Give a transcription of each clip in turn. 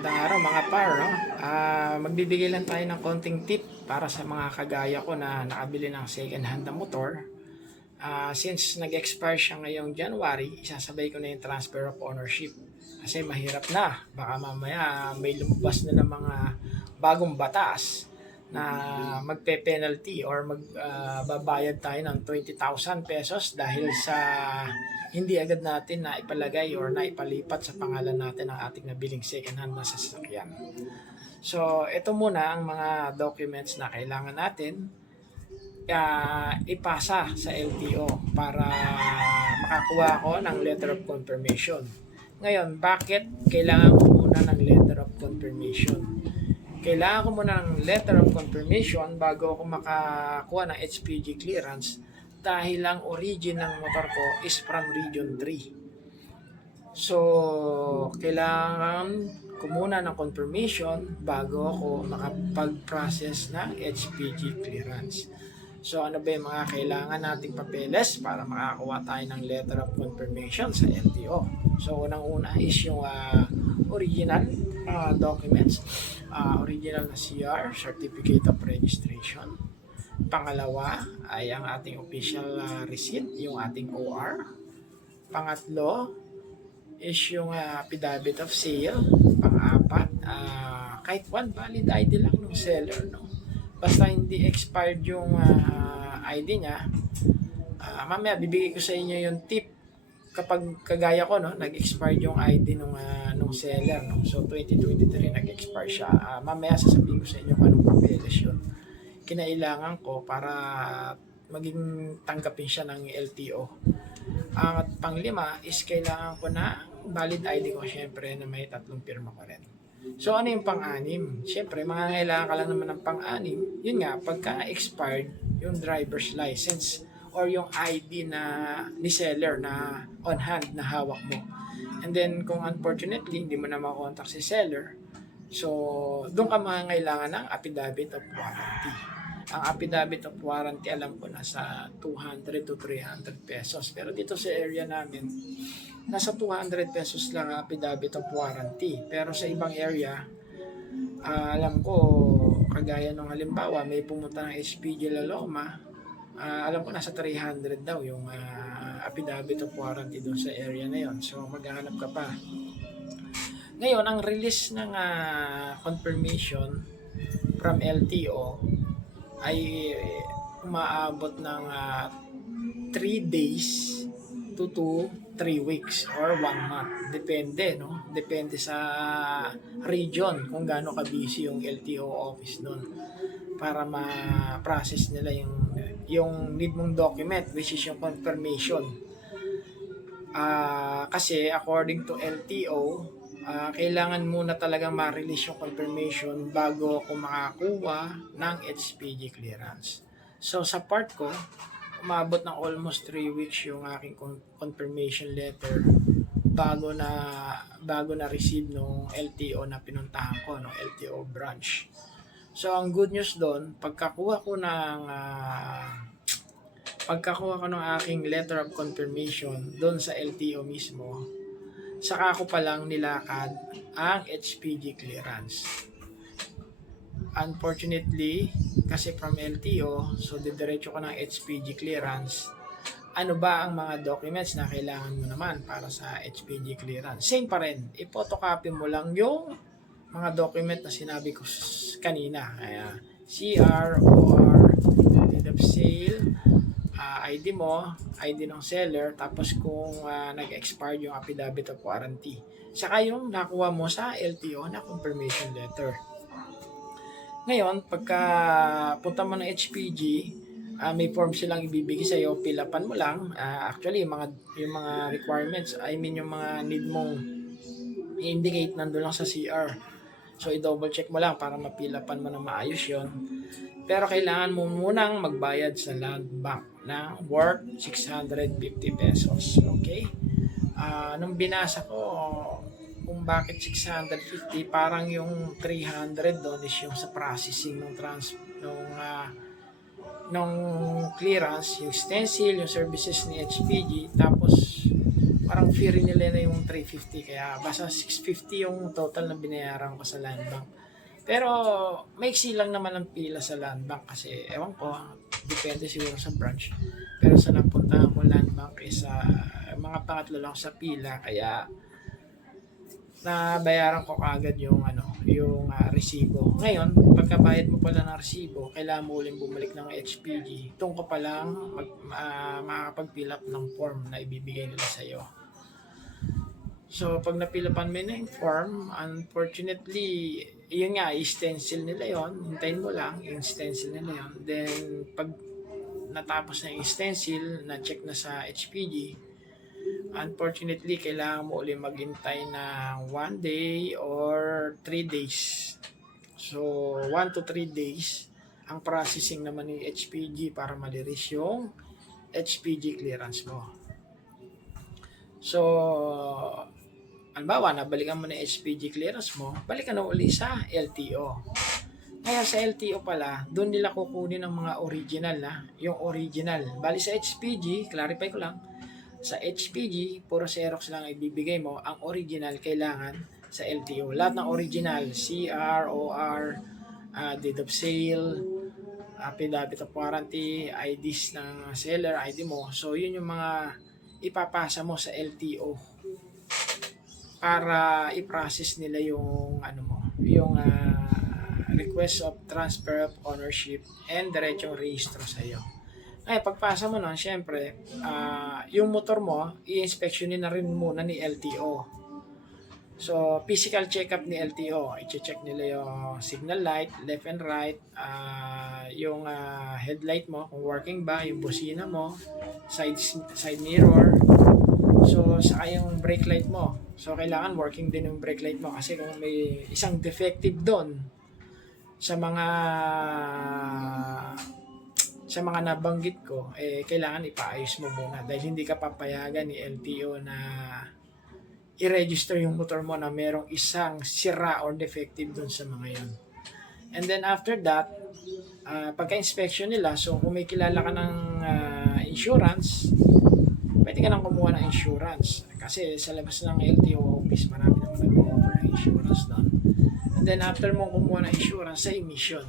Magandang araw mga par, no? Magbibigay lang tayo ng konting tip para sa mga kagaya ko na nakabili ng second hand na motor. Since nag-expire siya ngayong January, isasabay ko na yung transfer of ownership. Kasi mahirap na, baka mamaya may lumabas na ng mga bagong batas na magpe-penalty or magbabayad tayo ng 20,000 pesos dahil sa hindi agad natin na ipalagay or na ipalipat sa pangalan natin ang ating nabiling second hand na sasakyan. So, ito muna ang mga documents na kailangan natin ipasa sa LTO para makakuha ko ng letter of confirmation. Ngayon, bakit kailangan ko muna ng letter of confirmation? Kailangan ko muna ng letter of confirmation bago ako makakuha ng HPG clearance dahil ang origin ng motor ko is from Region 3. So, kailangan ko muna ng confirmation bago ako makapag-process ng HPG clearance. So, ano ba yung mga kailangan nating papeles para makakuha tayo ng letter of confirmation sa LTO? So, unang-una is yung original documents, original na CR, Certificate of Registration. Pangalawa ay ang ating official receipt, yung ating OR. Pangatlo is yung affidavit of sale. Pang-apat, kahit one valid ID lang ng seller, no? Basta hindi expired yung ID niya. Mamaya bibigay ko sa inyo yung tip kapag kagaya ko, no, nag-expired yung ID nung seller, no. So 2023 nag-expire siya. Mamaya sasabihin ko sa inyo kung anong papeles yun kinailangan ko para maging tanggapin siya ng LTO. At panglima is kailangan ko na valid ID ko, syempre, na may 3 pirma ko rin. So, ano yung pang-anim? Syempre, mangangailangan ka lang naman ng pang-anim. Yun nga, pagka expired yung driver's license or yung ID na ni seller na on hand na hawak mo. And then, kung unfortunately, hindi mo na makontak si seller, so, doon ka mangangailangan ng affidavit of warranty. Ang affidavit of warranty, alam ko, nasa 200 to 300 pesos. Pero dito sa area namin, nasa 200 pesos lang ang affidavit of warranty. Pero sa ibang area, alam ko, kagaya nung halimbawa, may pumunta ng SPG La Loma, alam ko nasa 300 daw yung affidavit of warranty doon sa area na yon. So, maghahanap ka pa. Ngayon, ang release ng confirmation from LTO ay umaabot ng 3 days to 3 weeks or 1 month. Depende, no? Depende sa region kung gaano ka-busy yung LTO office doon para ma-process nila yung need mong document, which is yung confirmation. Kasi according to LTO, kailangan muna talaga ma-release yung confirmation bago ako makakuha ng HPG clearance. So sa part ko, umabot ng almost 3 weeks yung aking confirmation letter bago na receive nung LTO na pinuntahan ko, no, LTO branch. So ang good news doon, pagkakuha ko ng aking letter of confirmation doon sa LTO mismo, saka ko palang nilakad ang HPG clearance. Unfortunately, kasi from LTO, so didiretso ko ng HPG clearance. Ano ba ang mga documents na kailangan mo naman para sa HPG clearance? Same pa rin, i-photocopy mo lang yung mga document na sinabi ko kanina. CR, OR, deed of sale, ID mo, ID ng seller, tapos kung nag-expired yung affidavit of warranty. Saka yung nakuha mo sa LTO na confirmation letter. Ngayon, pagka punta mo ng HPG, may form silang ibibigay sa iyo, pilapan mo lang. Actually, yung mga requirements, yung mga need mong i-indicate nandun lang sa CR. So, i-double check mo lang para mapilapan mo na maayos yon. Pero kailangan mo munang magbayad sa land bank ng worth 650 pesos. Okay? Nung binasa ko kung bakit 650, parang yung 300 doon is yung sa processing nung clearance, yung stencil, yung services ni HPG, tapos parang fee nila na yung 350 kaya basta 650 yung total na binayaran ko sa land bank. Pero maiksi lang naman ang pila sa land bank kasi ewan ko, depende siguro sa branch. Pero sa napuntahan ko land bank is mga pangatlo lang sa pila kaya nabayaran ko kaagad yung resibo. Ngayon, pagkabayad mo pala ng resibo, kailangan mo uling bumalik ng HPG. Doon ko pa lang makakapag-fill up ng form na ibibigay nila sa iyo. So, pag napilapan mo na yung form, unfortunately, yun nga, i-stencil nila yon. Hintayin mo lang, yung stencil nila yon. Then, pag natapos na yung stencil, na-check na sa HPG, unfortunately, kailangan mo ulit maghintay ng 1 day or 3 days. So, 1 to 3 days ang processing naman ng HPG para maliris yung HPG clearance mo. So, halimbawa, nabalikan mo na HPG clearance mo, balikan na uli sa LTO. Kaya sa LTO pala, doon nila kukunin ang mga original yung original. Bali sa HPG, clarify ko lang, sa HPG, puro Xerox lang ibibigay mo. Ang original kailangan sa LTO. Lahat ng original, CR, OR, date of sale, affidavit of warranty, IDs ng seller, ID mo. So, yun yung mga ipapasa mo sa LTO para i-process nila yung yung request of transfer of ownership and diretsong rehistro sa iyo. Ay, pagpasa mo nun, syempre, yung motor mo, i-inspectionin na rin muna ni LTO. So, physical check-up ni LTO. I-check nila yung signal light, left and right, yung headlight mo, kung working ba, yung busina mo, side mirror. So, saka yung brake light mo. So, kailangan working din yung brake light mo kasi kung may isang defective doon sa mga nabanggit ko, kailangan ipaayos mo muna dahil hindi ka papayagan ni LTO na i-register yung motor mo na merong isang sira or defective dun sa mga yon. And then after that, pagka-inspection nila, so kung may kilala ka ng insurance, pwede ka nang kumuha ng insurance. Kasi sa labas ng LTO office, marami naman nag-offer ng insurance doon. And then after mo kumuha ng insurance sa emission,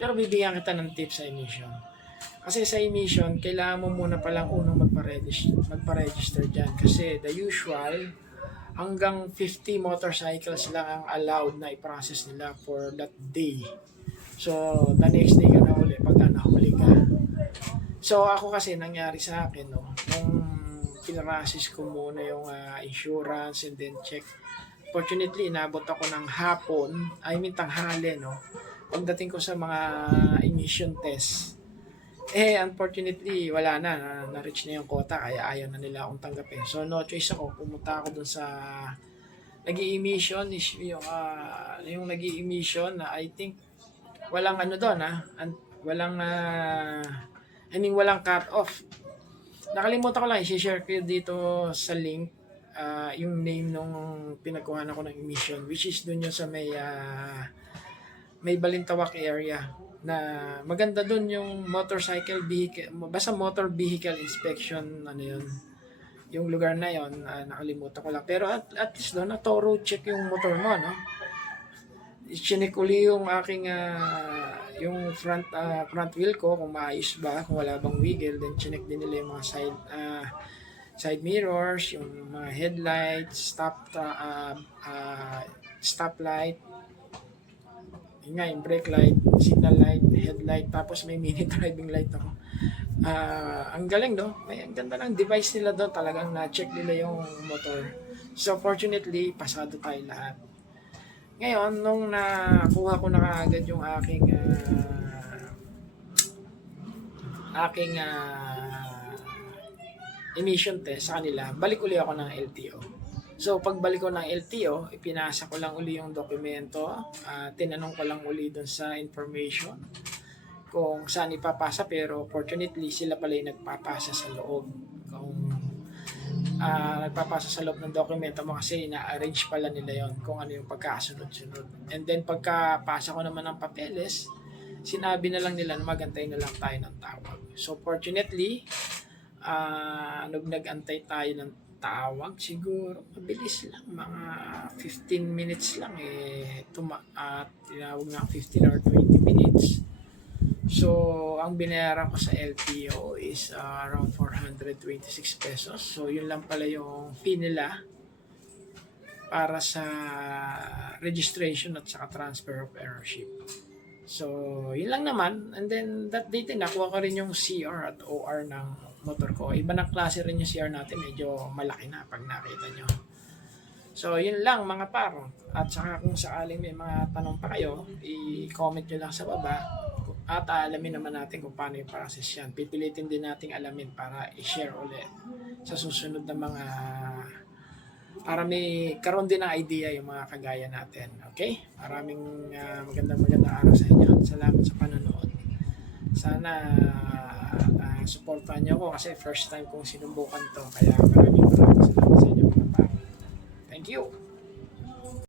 pero bibigyan kita ng tip sa emission. Kasi sa emission, kailangan mo muna palang unang magpa-register dyan. Kasi the usual, hanggang 50 motorcycles lang ang allowed na i-process nila for that day. So, the next day ka na uli pagka nahuli ka. So, ako kasi nangyari sa akin, nung pinrasis ko muna yung insurance and then check. Fortunately, inabot ako ng hapon, tanghali, pagdating ko sa mga emission test. Unfortunately, wala na-reach na yung quota kaya ayaw na nila akong tanggapin. So, no choice ako, pumunta ako dun sa nag-i-emission, yung nag-i-emission na I think walang doon, walang walang cut off. Nakalimutan ko lang, i-share ko dito sa link yung name nung pinagkuhan ako ng emission, which is dun yun sa may Balintawak area na maganda dun yung motorcycle vehicle, basta motor vehicle inspection, yun, yung lugar na yun, nakalimutan ko lang. Pero at least doon, thorough check yung motor mo, i-check uli yung aking yung front wheel ko kung maayos ba, kung wala bang wiggle. Then check din nila yung mga side mirrors, yung mga headlights, stoplight, yung brake light, signal light, headlight, tapos may mini driving light ako. Ang galing, ang ganda ng device nila doon, talagang na-check nila yung motor. So fortunately, pasado tayo lahat. Ngayon, nung nakuha ko na kaagad yung aking emission test sa kanila, balik uli ako ng LTO. So, pagbalik ko ng LTO, ipinasa ko lang uli yung dokumento, tinanong ko lang uli dun sa information kung saan ipapasa, pero fortunately, sila pala yung nagpapasa sa loob. Kung nagpapasa sa loob ng dokumento mo kasi ina-arrange pala nila yon kung ano yung pagkasunod-sunod. And then, pagkapasa ko naman ng papeles, sinabi na lang nila na magantay na lang tayo ng tawag. So, fortunately, nag-antay tayo ng tawag siguro mabilis lang, mga 15 minutes lang tinawag na 15 or 20 minutes. So, ang binayaran ko sa LTO is around 426 pesos. So, yun lang pala yung fee nila para sa registration at saka transfer of ownership. So, yun lang naman. And then, that day din, nakuha ko rin yung CR at OR ng motor ko. Iba na klase rin yung CR natin. Medyo malaki na pag nakita nyo. So, yun lang mga par. At saka kung sakaling may mga tanong pa kayo, i-comment nyo lang sa baba. At alamin naman natin kung paano yung process yan. Pipilitin din natin alamin para i-share ulit sa susunod na mga, para may karoon din ng idea yung mga kagaya natin. Okay? Maraming magandang araw sa inyo. Salamat sa panonood. Sana supportan niyo ako kasi first time kong sinubukan to. Kaya maraming salamat sa inyo mga pare. Thank you!